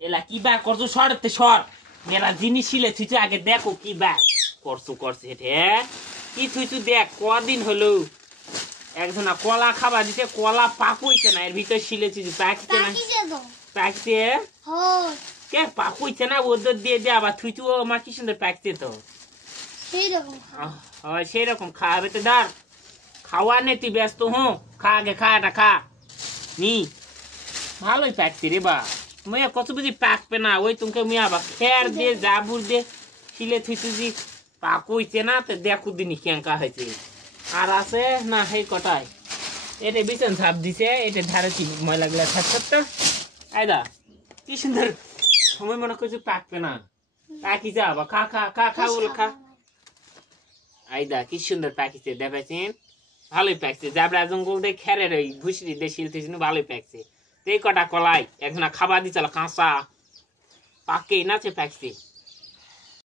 এলা কি বা করছো সরতে সর মেলা জিনিস ছিলে তুই আগে দেখো কি বা করছে এটা কি তুই দেখ কদিন হলো একজনা কলা খাবার দিতে কলা পাকুইছে না এর ভিতর ছিলে তুই পাকছে না পাকছে কে পাকুইছে না ওদের দিয়ে দে আবার তুই আমার কি সুন্দর পাকছে তো সেই রকম খাবে তো দাঁড় খাওয়া নে তুই ব্যস্ত হুঁ খা আগে খাটা খা নি ভালোই পাকছে রে বা মেয়ে কত বুঝি পাকবে না ওই তোমাকে মেয়ে আবার খের দিয়ে জাবুর দিয়ে ছিলে তুই তুই পাকুইছে না তো দেখু দিনই কেঙ্কা হয়েছে আর আছে না সেই কটাই এটা বিছান ছাপ দিছে এটা ধারে কি ময়লা গুলা ছাড়ছ আয়দা কি সুন্দর সময় মনে করছি পাকবে না পাকি যা বা খা খা খা খা বল খা আয়দা কি সুন্দর পাকিছে দেখাচ্ছেন ভালোই পাকছে জাবরা জঙ্গল দিয়ে খেরের ওই ভুসড়ি দিয়ে শিলতে ভালোই পাকছে এই কটা কলাই একজনা খাবার দিচ্ছিল কাঁচা পাকে নাচে পাকছে